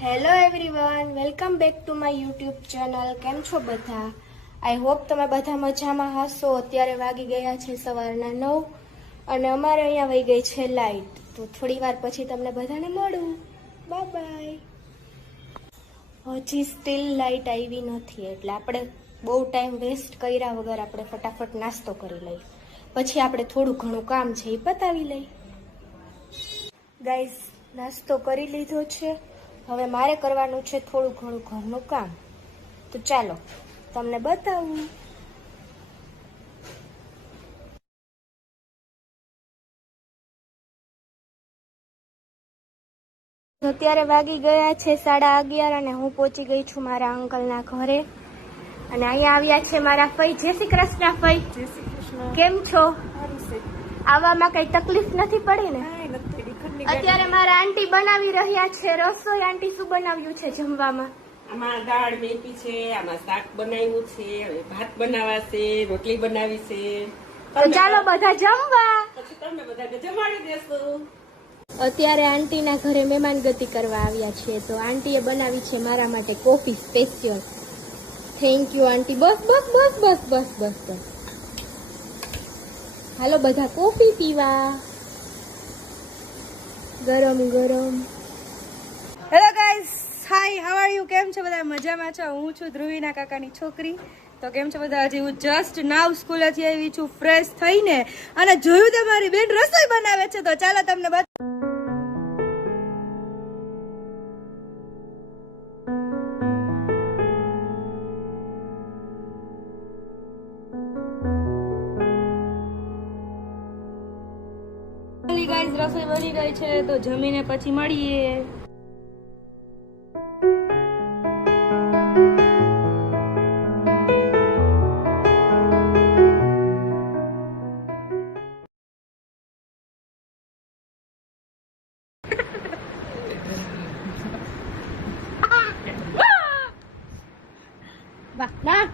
Hello everyone, welcome back to my YouTube channel. કેમ છો બધા? આઈ હોપ તમે બધા મજામાં હશો. અત્યારે વાગી ગયા છે સવારના 9 અને અમારે અહીંયા વહી ગઈ છે લાઇટ. તો થોડી વાર પછી તમને બધાને મળું. Bye bye. હજી સ્ટીલ લાઇટ આવી નથી એટલે આપણે બહુ ટાઈમ વેસ્ટ કર્યા વગર આપણે ફટાફટ નાસ્તો કરી લઈએ. પછી આપણે થોડું ઘણું કામ છે એ પતાવી લઈએ. ગાઈઝ, નાસ્તો કરી લીધો છે. હવે મારે કરવાનું છે થોડું ઘણું ઘરનું કામ. તો ચાલો તમને બતાવું. અત્યારે વાગી ગયા છે 11:30 અને હું પહોંચી ગઈ છું મારા અંકલના ઘરે. અને અહીંયા આવ્યા છે મારા ફઈ. જય શ્રી કૃષ્ણ ફઈ. જય શ્રી કૃષ્ણ. કેમ છો? સારું છે. આવવામાં કઈ તકલીફ નથી પડી ને? કાંઈ નથી. ઘરની અત્યારે મારા આંટી બનાવી રહ્યા છે રસોઈ. આંટી શું બનાવ્યું છે જમવામાં? આમાં દાળ મેથી છે, આમાં શાક બનાવ્યું છે, હવે ભાત બનાવવા છે, રોટલી બનાવી છે. તો ચાલો બધા જમવા. પછી તમે બધાને જમાડી દેશો. અત્યારે આંટીના ઘરે મહેમાન ગતિ કરવા આવ્યા છીએ. તો આંટીએ બનાવી છે મારા માટે કોફી સ્પેશિયલ. થેન્ક યુ આંટી. બસ બસ બસ બસ બસ બસ બસ. હાલો બધા કોફી પીવા. ગરમ ગરમ. Hello guys, hi, how are you? કેમ છો બધા? મજામાં છો? હું છું ધ્રુવીના કાકાની છોકરી. તો કેમ છો બધા? હજી હું જસ્ટ નાવ સ્કૂલેથી આવી છું ફ્રેશ થઈને અને જોયું તમારી બેન રસોઈ બનાવે છે. તો ચાલો તમને ગાઈઝ રસોઈ બની ગઈ છે. તો જમીને પછી મળીએ. વાહ ના